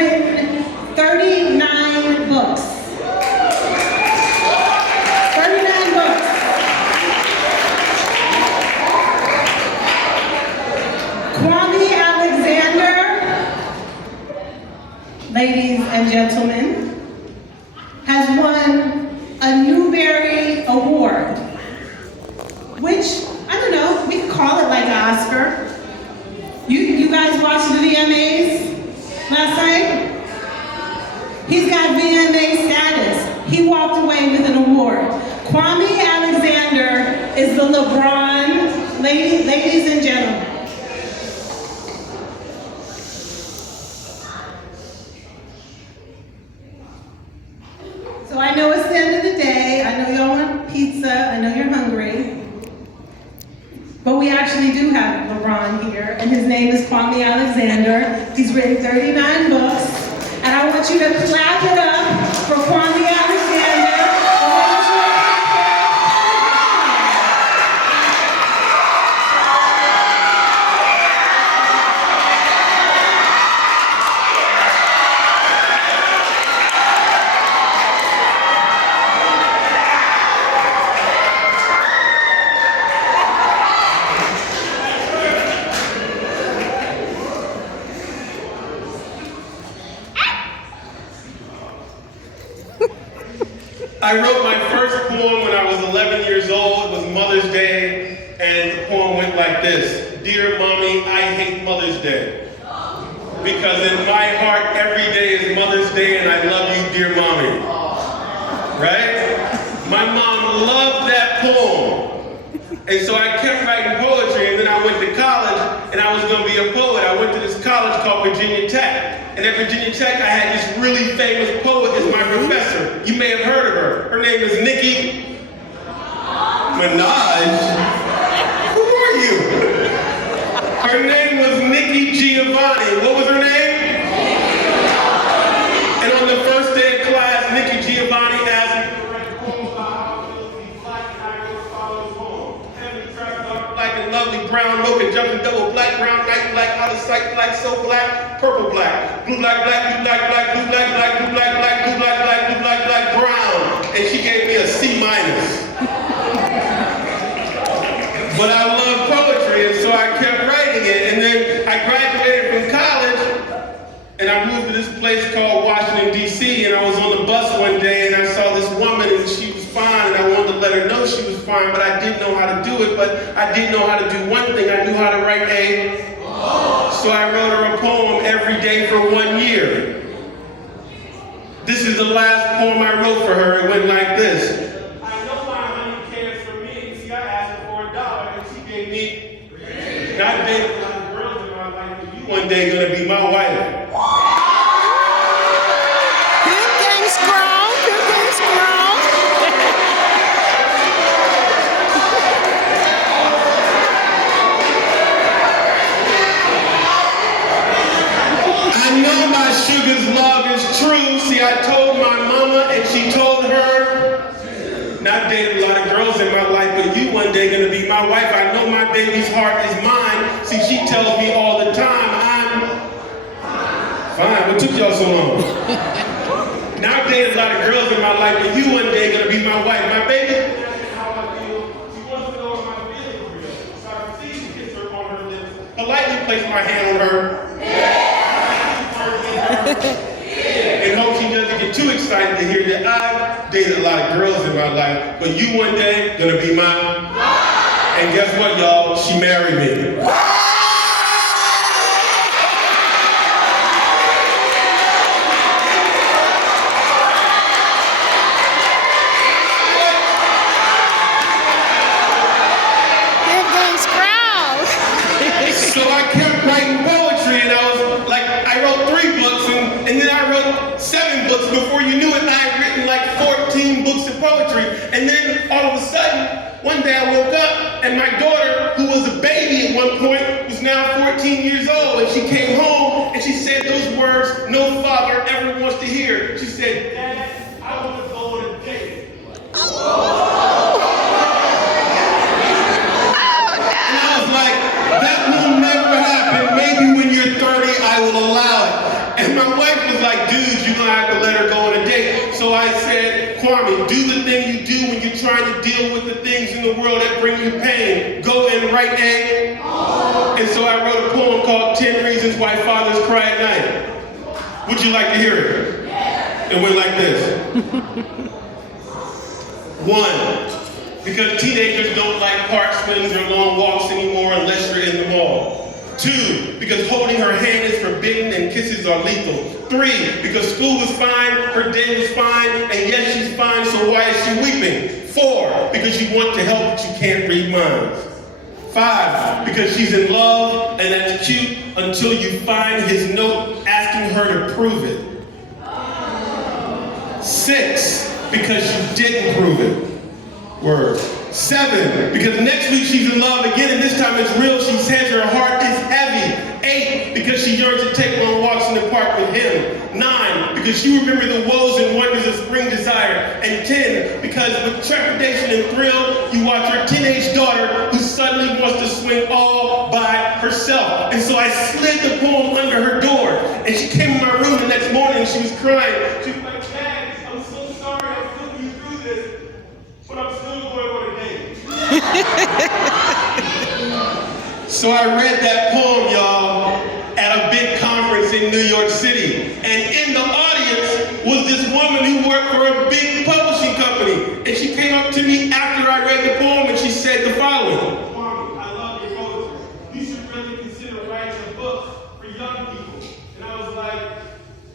written 39 books. 39 books. Kwame Alexander, ladies and gentlemen, has won a Newbery Award, which, I don't know, we can call it like an Oscar. You guys watched the VMAs last night? He's got VMA status. He walked away with an award. Kwame Alexander is the LeBron, ladies and gentlemen. So I know it's the end of the day. I know y'all want pizza. I know you're hungry. But we actually do have LeBron here, and his name is Kwame Alexander. He's written 39 books, and I want you to clap it up for Kwame Alexander. I wrote my first poem when I was 11 years old. It was Mother's Day, and the poem went like this. Dear Mommy, I hate Mother's Day. Because in my heart, every day is Mother's Day, and I love you, dear Mommy. Right? My mom loved that poem. And so I kept writing poetry, and then I went to college, and I was going to be a poet. I went to this college called Virginia Tech. And at Virginia Tech, I had this really famous poet as my professor. You may have heard of her. Her name is Nicki Minaj. Who are you? Her name was Nikki Giovanni. What was her name? And on the first day of class, Nikki Giovanni asked me to write a poem about how it feels to be black, and I wrote the following poem. Heavenly track, black and lovely, brown, mocha, jumping double, black, brown, night, black, out of sight, black, so black, purple, black, blue, black, black, blue, black, black, blue, black, black, blue, black, black, blue, black, black, blue, black, black, brown. And she gave me a C minus. But I love poetry, and so I kept writing it. And then I graduated from college, and I moved to this place called Washington, D.C., and I was on the bus one day, and I saw this woman, and she was fine, and I wanted to let her know she was fine, but I didn't know how to do it. But I didn't know how to do one thing. I knew how to write a poem. So I wrote her a poem every day for 1 year. This is the last poem I wrote for her. It went like this. I know my honey cares for me. See, I asked her for $1, and she gave me $3. Not dating a lot of girls in my life, but you one day gonna be my wife. I know my sugar's love is true. See, I told my mama and she told her. Not dated a lot of girls in my life, but you one day gonna be my wife. I know my baby's heart is mine. See, she tells me all the time, I'm fine. What took y'all so long? Now I've dated a lot of girls in my life, but you one day gonna be my wife. My baby, how I feel. She wants to know if my feelings real. So I proceed to kiss her on her lips. Politely place my hand on her. And hope she doesn't get too excited to hear that I've dated a lot of girls in my life, but you one day gonna be mine. And guess what, y'all? She married me. So I kept writing poetry, and I wrote 3 books, and then I wrote 7 books. Before you knew it, I had written like 14 books of poetry. And then all of a sudden, one day I woke up, and my daughter, who was a baby at one point, was now 14 years old, and she came home, and she said those words no father ever wants to hear. She said, Dad, I want to go on a date. That will never happen. Maybe when you're 30, I will allow it. And And my wife was like, dude, you're gonna have to let her go on a date. So I said, Kwame, do the thing you do when you're trying to deal with the things in the world that bring you pain. Go and write a. And so I wrote a poem called 10 Reasons Why Fathers Cry at Night. Would you like to hear it? It went like this. 1, because teenagers don't like park swims or long walks anymore unless you're in the mall. 2, because holding her hand is forbidden and kisses are lethal. 3, because school was fine, her day was fine, and yes, she's fine, so why is she weeping? 4, because you want to help but you can't read minds. 5, because she's in love, and that's cute until you find his note asking her to prove it. 6, because you didn't prove it. Word. 7, because next week she's in love again, and this time it's real. She says her heart is heavy. 8, because she yearns to take long walks in the park with him. 9, because she remembers the woes and wonders of spring desire. And 10, because with trepidation and thrill, you watch your teenage daughter who suddenly wants to swing all by herself. And so I slid the poem under her door, and she came in my room the next morning and she was crying. She was like, Dad, I'm so sorry I'm putting you through this, but I'm still going on a date. So I read that poem, y'all, at a big conference in New York City. And in the audience was this woman who worked for a big publishing company. And she came up to me after I read the poem and she said the following. Kwame, I love your poetry. You should really consider writing a book for young people. And I was like,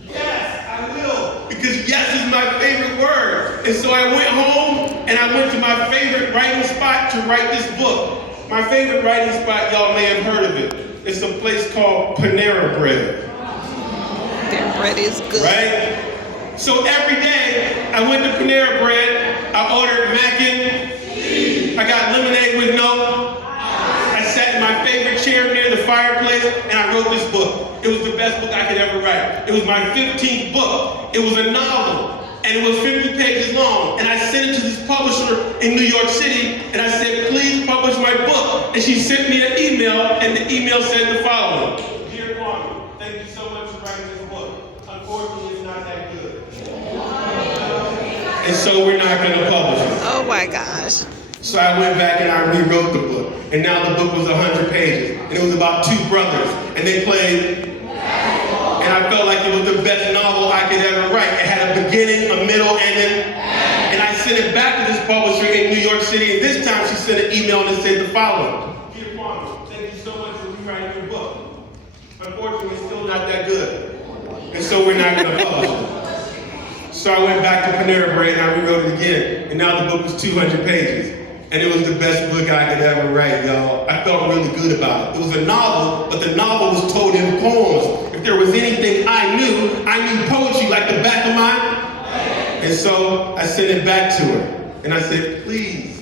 yes, I will. Because yes is my favorite word. And so I went home and I went to my favorite writing spot to write this book. My favorite writing spot, y'all may have heard of it. It's a place called Panera Bread. Their bread is good. Right? So every day, I went to Panera Bread, I ordered mac and cheese. I got lemonade with no. I sat in my favorite chair near the fireplace, and I wrote this book. It was the best book I could ever write. It was my 15th book. It was a novel. And it was 50 pages long. And I sent it to this publisher in New York City, and I said, please publish my book. And she sent me an email, and the email said the following. Dear Kwame, thank you so much for writing this book. Unfortunately, it's not that good. And so we're not gonna publish it. Oh my gosh. So I went back and I rewrote the book. And now the book was 100 pages. And it was about 2 brothers, and they played. And I felt like it was the best novel I could ever write. It had a beginning, a middle, and I sent it back to this publisher in New York City, and this time she sent an email and said the following. Dear Kwame, thank you so much for rewriting your book. Unfortunately, it's still not that good. And so we're not gonna publish it. So I went back to Panera Bread and I rewrote it again, and now the book was 200 pages. And it was the best book I could ever write, y'all. I felt really good about it. It was a novel, but the novel was told in poems. If there was anything I knew poetry like the back of my. And so I sent it back to her. And I said, please,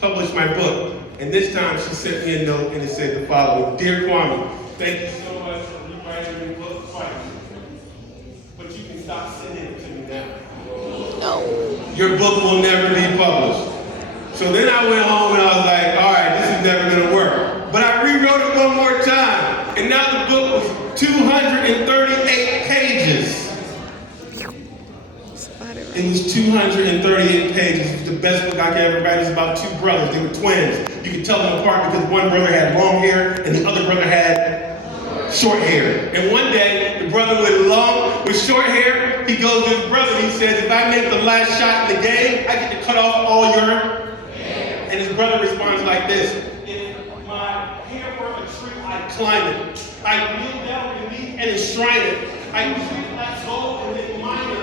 publish my book. And this time she sent me a note and it said the following. Dear Kwame, thank you so much for rewriting your book twice. But you can stop sending it to me now. No. Your book will never be published. So then I went home and I was like, all right, this is never gonna work. But I rewrote it one more time. And now the book was 238 pages. It was 238 pages. It was the best book I could ever write. It was about 2 brothers. They were twins. You could tell them apart because one brother had long hair and the other brother had short hair. And one day, the brother with short hair, he goes to his brother and he says, if I make the last shot in the game, I get to cut off all your. And his brother responds like this. If my hair were a tree, I'd climb it. I'd kneel down beneath and enshrine it. I'd treat it like gold and then mine it.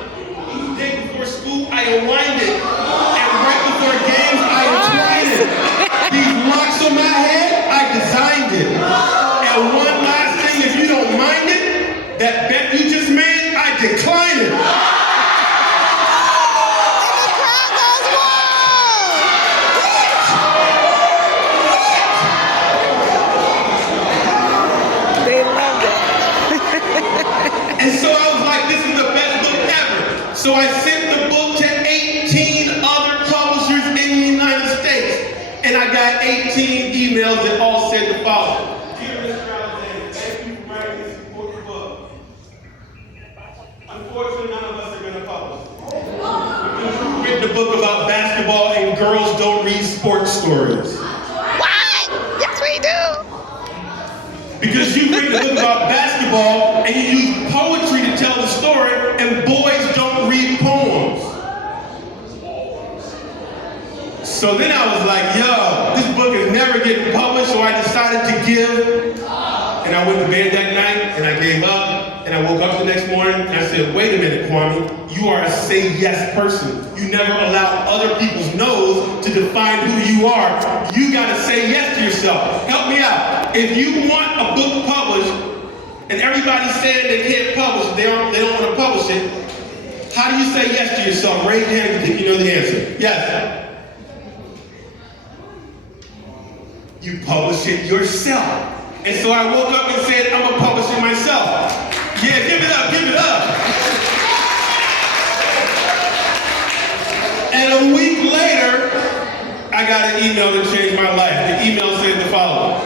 Each day before school, I unwind it. And right before games, I entwine it. These locks on my head, I designed it. And one last thing, if you don't mind it, that bet you just made, I decline it. And so I was like, this is the best book ever. So I sent the book to 18 other publishers in the United States. And I got 18 emails that all said the following. Dear Mr. Alexander, thank you for writing this important book. the book about basketball and girls don't read sports stories. What? Yes, we do. Because you read the book about basketball and you use poetry to tell the story, and boys don't read poems. So then I was like, yo, this book is never getting published, so I decided to give. And I went to bed that night and I gave up. And I woke up the next morning and I said, wait a minute, Kwame, you are a say yes person. You never allow other people's no's to define who you are. You gotta say yes to yourself. Help me out. If you want a book published and everybody's saying they can't publish it, they don't want to publish it, how do you say yes to yourself? Raise your hand if you know the answer. Yes. You publish it yourself. And so I woke up and said, I'm gonna publish it myself. Yeah, give it up, give it up. And a week later, I got an email that changed my life. The email said the following.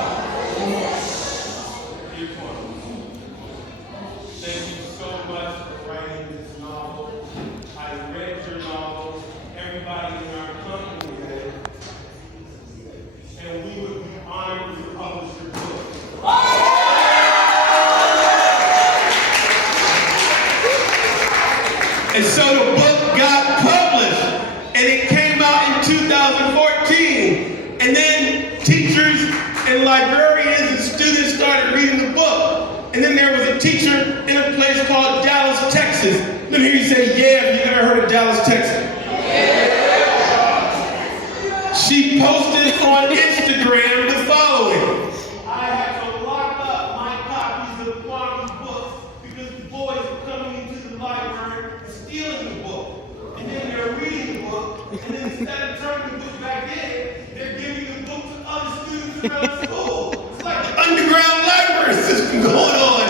Thank you so much for writing this novel. I read your novel. Everybody in our company read it. And we would be honored to publish your book. And so the book got published, and it came out in 2014. And then teachers and librarians and students started reading the book. And then there was a teacher in a place called Dallas, Texas. Let me hear you say, yeah, if you've ever heard of Dallas, Texas. She posted on Instagram the following. I had to lock up my copies of Kwame's books because the boys were coming into the library and stealing the book. And then they're reading the book, and then instead of turning the book back in, they're giving the book to other students around the school. It's like the underground library system going on.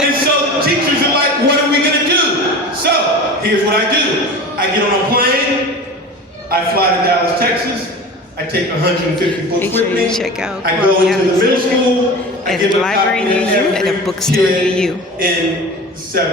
And so the teachers are like, what are we gonna do? So, here's what I do. I get on a plane, I fly to Dallas, Texas. I take 150 books Make sure with me. you check out I go into the middle school. I at give the a library copy to near you, at a every bookstore near kid you. in 7th